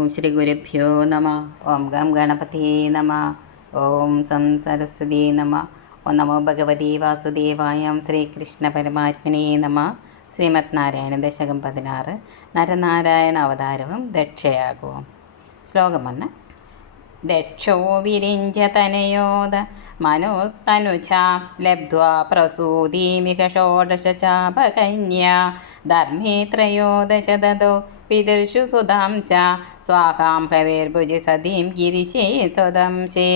ഓം ശ്രീ ഗുരുഭ്യോ നമ ഓം ഗം ഗണപതി നമ ഓം സം സരസ്വതി നമ ഓം നമോ ഭഗവതി വാസുദേവായം ശ്രീകൃഷ്ണ പരമാത്മനേ നമ ശ്രീമത് നാരായണ ദശകം പതിനാറ്. നരനാരായണ അവതാരവും ദക്ഷയാകവും. ശ്ലോകം വന്ന് ദക്ഷോ വിരിഞ്ച തനയോദ മനോത്തനുജാ ലബ്ധ്വാ പ്രസൂതിമിക ഷോഡശ ചാപകന്യ ധർമ്മേ ത്രയോദശ ദദോ പിതൃഷു സുതാം ച സ്വാഹാം ഹവേർഭുജി സതീം ഗിരിശേ ത്വദംശേ.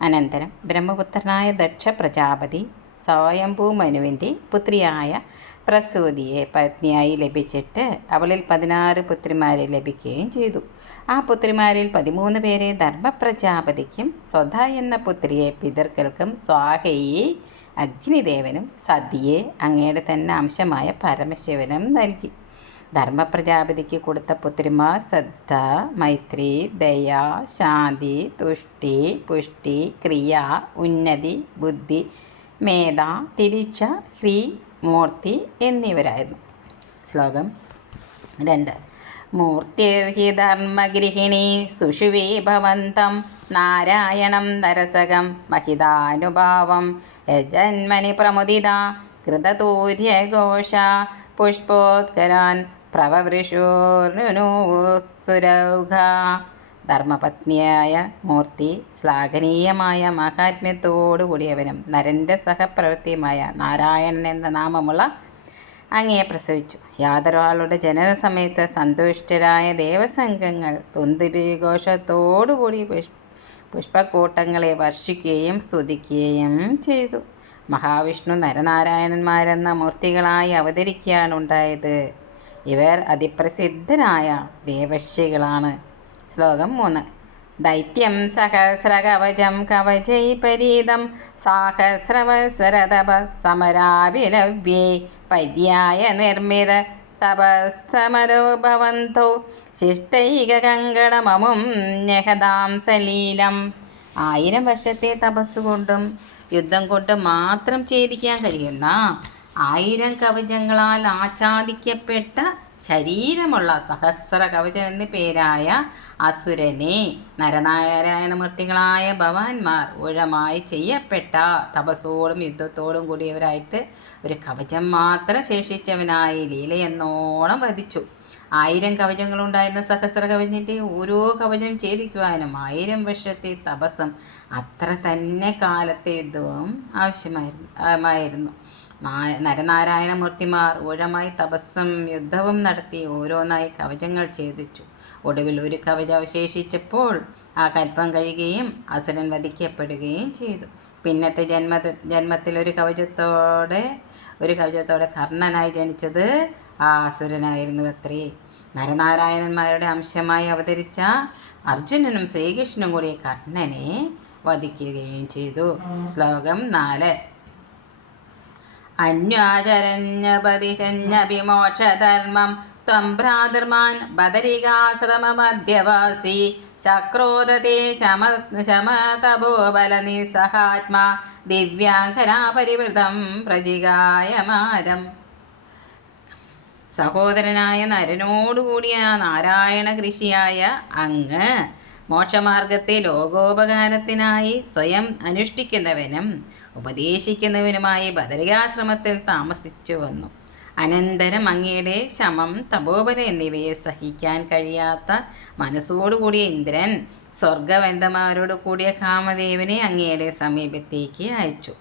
അനന്തരം ബ്രഹ്മപുത്രനായ ദക്ഷ പ്രജാപതി സ്വയംഭൂ മനുവിന്റെ പുത്രിയായ പ്രസൂതിയെ പത്നിയായി ലഭിച്ചിട്ട് അവളിൽ പതിനാറ് പുത്രിമാരെ ലഭിക്കുകയും ചെയ്തു. ആ പുത്രിമാരിൽ പതിമൂന്ന് പേരെ ധർമ്മപ്രജാപതിക്കും സ്വധ എന്ന പുത്രിയെ പിതൃക്കൾക്കും സ്വാഹയെ അഗ്നിദേവനും സതിയെ അങ്ങയുടെ തന്നെ അംശമായ പരമശിവനും നൽകി. ധർമ്മപ്രജാപതിക്ക് കൊടുത്ത പുത്രിമാർ ശ്രദ്ധ മൈത്രി ദയ ശാന്തി തുഷ്ടി പുഷ്ടി ക്രിയ ഉന്നതി ബുദ്ധി മേധ തിരിച്ച ഹ്രീ മൂർത്തി എന്നിവരായിരുന്നു. ശ്ലോകം രണ്ട്. മൂർത്തിർഹി ധർമ്മഗൃഹിണി സുഷുവേ ഭവന്തം നാരായണം നരസകം മഹിതാനുഭാവം യജന്മനി പ്രമുദിത കൃതതൂര്യഘോഷ പുഷ്പോത്കരാൻ പ്രവവൃഷൂർ സുരൗഘ ധർമ്മപത്നിയായ മൂർത്തി ശ്ലാഘനീയമായ മഹാത്മ്യത്തോടുകൂടിയവനും നരന്റെ സഹപ്രവൃത്തിയുമായ നാരായണൻ എന്ന നാമമുള്ള അങ്ങയെ പ്രസവിച്ചു. യാതൊരാളുടെ ജനന സമയത്ത് സന്തുഷ്ടരായ ദേവസംഘങ്ങൾ തുന്തിപിഘോഷത്തോടുകൂടി പുഷ് പുഷ്പക്കൂട്ടങ്ങളെ വർഷിക്കുകയും സ്തുതിക്കുകയും ചെയ്തു. മഹാവിഷ്ണു നരനാരായണന്മാരെന്ന മൂർത്തികളായി അവതരിക്കുകയാണ് ഉണ്ടായത്. ഇവർ അതിപ്രസിദ്ധരായ ദേവശ്യകളാണ് ശ്ലോകം മൂന്ന്. ദൈത്യം സഹസ്രകവചം കവചൈ പരീതം സാഹസ്രവസരതപ സമരാഭിലവ്യേ പര്യായ നിർമ്മിത തപസ്സമരോ ഭവന്തോ ശിഷ്ടൈകങ്കടമമും ഞഹദാം സലീലം. ആയിരം വർഷത്തെ തപസ്സുകൊണ്ടും യുദ്ധം കൊണ്ടും മാത്രം ഛേദിക്കാൻ കഴിയുന്ന ആയിരം കവചങ്ങളാൽ ആച്ഛാദിക്കപ്പെട്ട ശരീരമുള്ള സഹസ്ര കവചൻ എന്ന പേരായ അസുരനെ നരനാരായണമൂർത്തികളായ ഭവാന്മാർ ഊഴമായി ചെയ്യപ്പെട്ട തപസ്സോടും യുദ്ധത്തോടും കൂടിയവരായിട്ട് ഒരു കവചം മാത്രം ശേഷിച്ചവനായി ലീലയെന്നോണം വധിച്ചു. ആയിരം കവചങ്ങളുണ്ടായിരുന്ന സഹസ്ര കവചന്റെ ഓരോ കവചം ഛേദിക്കുവാനും ആയിരം വർഷത്തെ തപസം അത്ര തന്നെ കാലത്തെ യുദ്ധവും ആവശ്യമായിരുന്നു ആയിരുന്നു. നരനാരായണമൂർത്തിമാർ ഊഴമായി തപസ്സും യുദ്ധവും നടത്തി ഓരോന്നായി കവചങ്ങൾ ഛേദിച്ചു. ഒടുവിൽ ഒരു കവചം അവശേഷിച്ചപ്പോൾ ആ കൽപ്പം കഴിയുകയും അസുരൻ വധിക്കപ്പെടുകയും ചെയ്തു. പിന്നത്തെ ജന്മ ജന്മത്തിൽ ഒരു കവചത്തോടെ ഒരു കവചത്തോടെ കർണനായി ജനിച്ചത് ആ അസുരനായിരുന്നു അത്രേ നരനാരായണന്മാരുടെ അംശമായി അവതരിച്ച അർജുനനും ശ്രീകൃഷ്ണനും കൂടി കർണനെ വധിക്കുകയും ചെയ്തു. ശ്ലോകം നാല്. അന്വാചരഞ്ഞപതിശഞ്ഞഭിമോക്ഷധർമ്മം ത്വം ഭ്രാതൃമാൻ ബദരികാശ്രമമധ്യവാസി. ശക്രോദതേ ശമ ശമതപോബലനിസ്സഹാത്മാ ദിവ്യാംഘനാപരിവൃതം പ്രജികായമാരം സഹോദരനായ നരനോടുകൂടിയ നാരായണ കൃഷിയായ അങ്ങ് മോക്ഷമാർഗത്തെ ലോകോപകാരത്തിനായി സ്വയം അനുഷ്ഠിക്കുന്നവനും ഉപദേശിക്കുന്നവനുമായി ബദരികാശ്രമത്തിൽ താമസിച്ചു വന്നു. അനന്തരം അങ്ങയുടെ ശമം തപോബല എന്നിവയെ സഹിക്കാൻ കഴിയാത്ത മനസ്സോടുകൂടിയ ഇന്ദ്രൻ സ്വർഗവന്ധമാരോട് കൂടിയ കാമദേവനെ അങ്ങയുടെ സമീപത്തേക്ക് അയച്ചു.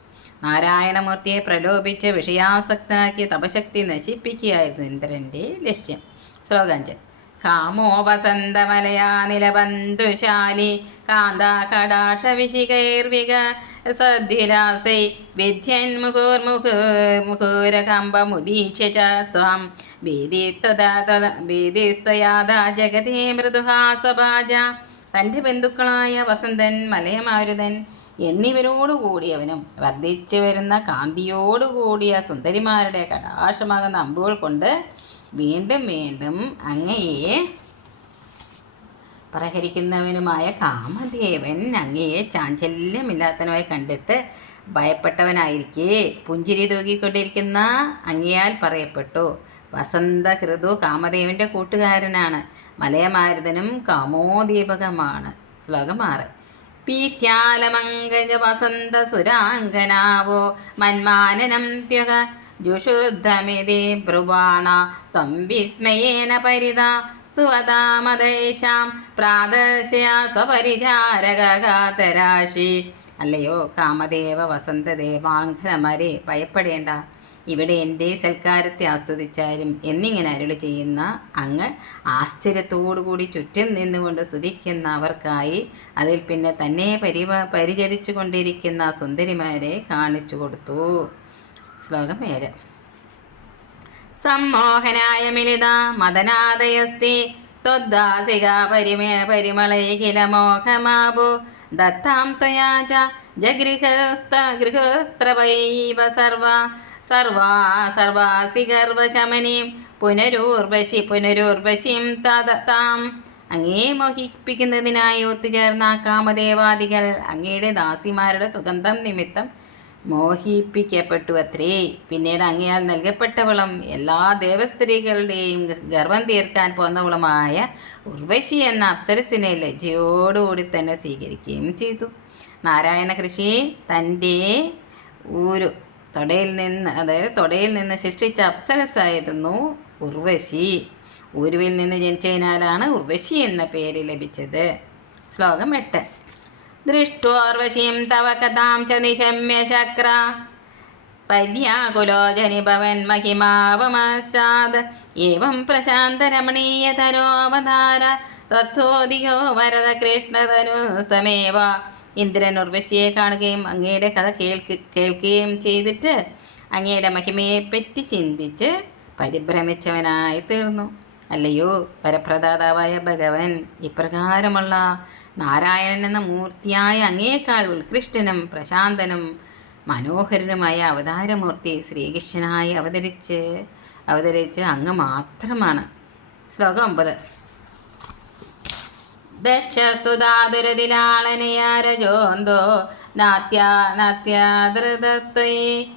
നാരായണമൂർത്തിയെ പ്രലോഭിച്ച് വിഷയാസക്തനാക്കി തപശക്തി നശിപ്പിക്കുകയായിരുന്നു ഇന്ദ്രന്റെ ലക്ഷ്യം. ശ്ലോകാഞ്ചൻ. കാമോ വസന്തമലയാ നിലബന്ധുശാലി കാന്താകടാക്ഷവിശികൈർവിക സദ്വിലാസൈ വിദ്യൻ മുഖോർമുഖ മുഖൂരകമ്പമുദീക്ഷ്യ ച ത്വാം ഭീതിസ്ത്വയാത ജഗതേ മൃദുഹാസഭാജ തന്റെ ബന്ധുക്കളായ വസന്തൻ മലയമാരുതൻ എന്നിവരോടുകൂടിയവനും വർദ്ധിച്ചു വരുന്ന കാന്തിയോടുകൂടിയ സുന്ദരിമാരുടെ കടാശമാകുന്ന അമ്പുകൾ കൊണ്ട് വീണ്ടും വീണ്ടും അങ്ങയെ പ്രഹരിക്കുന്നവനുമായ കാമദേവൻ അങ്ങയെ ചാഞ്ചല്യമില്ലാത്തവനായി കണ്ടിട്ട് ഭയപ്പെട്ടവനായിരിക്കെ. പുഞ്ചിരി തൂക്കിക്കൊണ്ടിരിക്കുന്ന അങ്ങയാൽ പറയപ്പെട്ടു. വസന്ത ഹൃദു കാമദേവന്റെ കൂട്ടുകാരനാണ്. മലയമാരുതനും കാമോദീപകമാണ് ശ്ലോകം ആറ്. പീത്യാലമങ്കജ വസന്ത സുരാംഗനാവോ. മന്മാനനം ത്യക ജുഷുദ്ധമിതി ബ്രുവാണ തം വിസ്മയേന പരിത സുവതാമതേശാം പ്രാദർശയ സ്വപരിചാരകാതരാശി അല്ലയോ കാമദേവ വസന്തദേവാംഘനമരെ ഭയപ്പെടേണ്ട. ഇവിടെ എന്റെ സൽക്കാരത്തെ ആസ്വദിച്ചാലും എന്നിങ്ങനെ അരുളി ചെയ്യുന്ന അങ്ങ് ആശ്ചര്യത്തോടുകൂടി ചുറ്റും നിന്നുകൊണ്ട് സ്തുതിക്കുന്ന അവർക്കായി അതിൽ പിന്നെ തന്നെ പരിവ പരിചരിച്ചു കൊണ്ടിരിക്കുന്ന സുന്ദരിമാരെ കാണിച്ചു കൊടുത്തു. ശ്ലോകം ഏഴ്. സമ്മോഹനായ മിളിത മദനാദയസ്തി ത്വദ്ദാസിക പരിമേ പരിമളൈ കില മോഹമാബു ദത്താം ത്വയാ ച ജഗൃഹസ്ഥ ഗൃഹസ്ത്രവൈവ സർവ സർവാ സർവാസി ഗർവശമനീം പുനരൂർവശി പുനരൂർവശിം താം. അങ്ങേ മോഹിപ്പിക്കുന്നതിനായി ഒത്തുചേർന്ന കാമദേവാദികൾ അങ്ങയുടെ ദാസിമാരുടെ സുഗന്ധം നിമിത്തം മോഹിപ്പിക്കപ്പെട്ടു അത്രേ പിന്നീട് അങ്ങയാൽ നൽകപ്പെട്ടവളും എല്ലാ ദേവസ്ത്രീകളുടെയും ഗർവം തീർക്കാൻ പോന്നവളുമായ ഉർവശി എന്ന അപ്സരസിനെ ലജ്ജയോടുകൂടി തന്നെ സ്വീകരിക്കുകയും ചെയ്തു. നാരായണ കൃഷി തന്റെ ഊരു തൊടയിൽ നിന്ന് അതായത് തൊടയിൽ നിന്ന് ശിക്ഷിച്ച അപ്സരസായിരുന്നു ഉർവശി. ഊരുവിൽ നിന്ന് ജനിച്ചതിനാലാണ് ഉർവശി എന്ന പേര് ലഭിച്ചത്. ശ്ലോകം എട്ട്. ദൃഷ്ടോർവശീം തവ കഥാം ച നിശമ്യ ശക്ര. പര്യാകുലോ ജനിഭവൻ മഹിമാവമാസാദ് ഏവം പ്രശാന്തരമണീയതരോവതാര തത്വോധികോ വരദ കൃഷ്ണതനു സമേവ. ഇന്ദ്രൻ ഉർവശിയെ കാണുകയും അങ്ങയുടെ കഥ കേൾക്ക് കേൾക്കുകയും ചെയ്തിട്ട് അങ്ങയുടെ മഹിമയെപ്പറ്റി ചിന്തിച്ച് പരിഭ്രമിച്ചവനായി തീർന്നു അല്ലയോ പരപ്രദാതാവായ ഭഗവൻ ഇപ്രകാരമുള്ള നാരായണൻ എന്ന മൂർത്തിയായ അങ്ങേക്കാൾ ഉത്കൃഷ്ടനും പ്രശാന്തനും മനോഹരനുമായ അവതാരമൂർത്തി ശ്രീകൃഷ്ണനായി അവതരിച്ച് അവതരിച്ച് അങ്ങ് മാത്രമാണ്. ശ്ലോകം ഒമ്പത്. ദക്ഷസ്തുതാതുരതിലാളനയാരജോന്തോ നാത്യാ നാത്യാദൃതത്വയി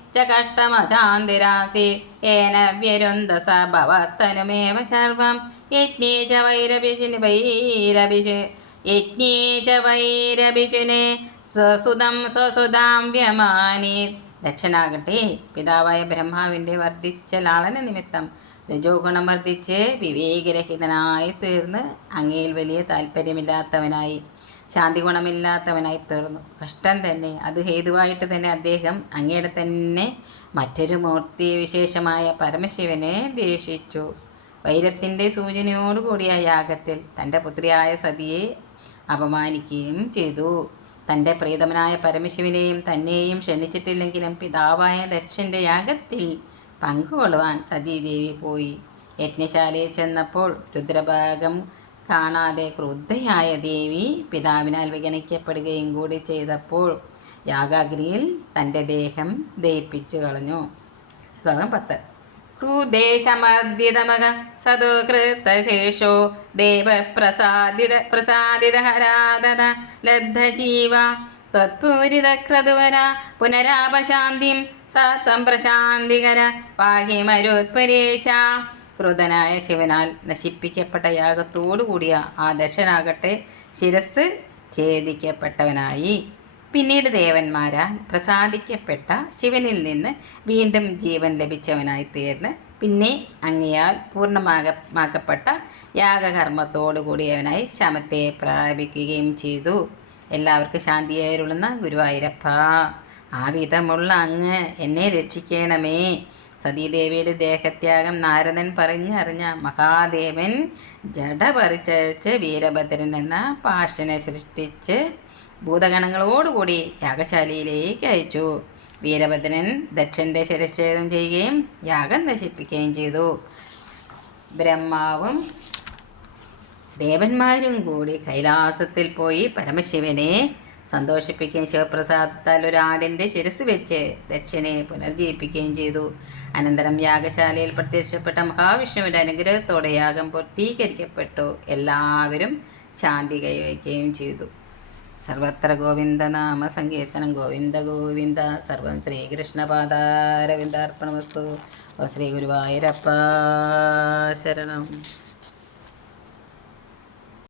ഏന വ്യരുന്തസ ഭവത്തനുമേവ സർവം യജ്ഞേ ച വൈരഭിജിന് വൈരഭിജ് യജ്ഞേ ച വൈരഭിജുനെ സ്വസുതം സ്വസുതാം ദക്ഷനാകട്ടെ പിതാവായ ബ്രഹ്മാവിന്റെ വർദ്ധിച്ച ലാളന നിമിത്തം രജോഗുണം വർദ്ധിച്ച് വിവേകരഹിതനായി തീർന്ന് അങ്ങയിൽ വലിയ താല്പര്യമില്ലാത്തവനായി ശാന്തി ഗുണമില്ലാത്തവനായി തീർന്നു. കഷ്ടം തന്നെ അത് ഹേതുവായിട്ട് തന്നെ അദ്ദേഹം അങ്ങയുടെ തന്നെ മറ്റൊരു മൂർത്തി വിശേഷമായ പരമശിവനെ ദേഷിച്ചു വൈരത്തിന്റെ സൂചനയോടുകൂടിയ യാഗത്തിൽ തന്റെ പുത്രിയായ സതിയെ അപമാനിക്കുകയും ചെയ്തു. തന്റെ പ്രീതമനായ പരമശിവനെയും തന്നെയും ക്ഷണിച്ചിട്ടില്ലെങ്കിലും പിതാവായ ദക്ഷന്റെ യാഗത്തിൽ പങ്കുകൊള്ളുവാൻ സതീദേവി പോയി. യജ്ഞശാലയിൽ ചെന്നപ്പോൾ രുദ്രഭാഗം കാണാതെ ക്രുദ്ധയായ ദേവി പിതാവിനാൽ വിഗണിക്കപ്പെടുകയും കൂടി ചെയ്തപ്പോൾ യാഗാഗ്നിയിൽ തന്റെ ദേഹം ദയിപ്പിച്ചു കളഞ്ഞു. ശ്ലോകം പത്ത്. ക്രൂദേശമർദ്ദിതമക സദോകൃതശേഷോ ദേവപ്രസാദിത പ്രസാദിതഹരാദന ലബ്ധജീവ. ത്വത്പൂരിതക്രതുവന പുനരാപശാന്തിം സത്വം പ്രശാന്തികര പാഹിമരുത്പരേശ ക്രുതനായ ശിവനാൽ നശിപ്പിക്കപ്പെട്ട യാഗത്തോടു കൂടിയ ആ ദക്ഷനാകട്ടെ ശിരസ് ഛേദിക്കപ്പെട്ടവനായി. പിന്നീട് ദേവന്മാരാൽ പ്രസാദിക്കപ്പെട്ട ശിവനിൽ നിന്ന് വീണ്ടും ജീവൻ ലഭിച്ചവനായി തീർന്ന് പിന്നെ അങ്ങയാൽ പൂർണമാകമാക്കപ്പെട്ട യാഗകർമ്മത്തോടു കൂടിയവനായി ശമത്തെ പ്രാപിക്കുകയും ചെയ്തു. എല്ലാവർക്കും ശാന്തിയായിരുന്ന ഗുരുവായൂരപ്പ. ആ വിധമുള്ള അങ്ങ് എന്നെ രക്ഷിക്കണമേ. സതീദേവിയുടെ ദേഹത്യാഗം നാരദൻ പറഞ്ഞറിഞ്ഞ മഹാദേവൻ ജഡ പറിച്ചഴിച്ച് വീരഭദ്രൻ എന്ന പാഷനെ സൃഷ്ടിച്ച് ഭൂതഗണങ്ങളോടുകൂടി യാഗശാലയിലേക്ക് അയച്ചു. വീരഭദ്രൻ ദക്ഷന്റെ ശിരച്ഛേദം ചെയ്യുകയും യാഗം നശിപ്പിക്കുകയും ചെയ്തു. ബ്രഹ്മാവും ദേവന്മാരും കൂടി കൈലാസത്തിൽ പോയി പരമശിവനെ സന്തോഷിപ്പിക്കുകയും ശിവപ്രസാദത്താൽ ഒരാടിന്റെ ശിരസ് വെച്ച് ദക്ഷനെ പുനർജീവിപ്പിക്കുകയും ചെയ്തു. അനന്തരം യാഗശാലയിൽ പ്രത്യക്ഷപ്പെട്ട മഹാവിഷ്ണുവിന്റെ അനുഗ്രഹത്തോടെ യാഗം പൂർത്തീകരിക്കപ്പെട്ടു. എല്ലാവരും ശാന്തി കൈവയ്ക്കുകയും ചെയ്തു. സർവത്ര ഗോവിന്ദനാമ സങ്കീർത്തനം. ഗോവിന്ദ ഗോവിന്ദ സർവം ശ്രീകൃഷ്ണപാദാരവിന്ദാർപ്പണമസ്തു. ശ്രീ ഗുരുവായൂരപ്പ ശരണം.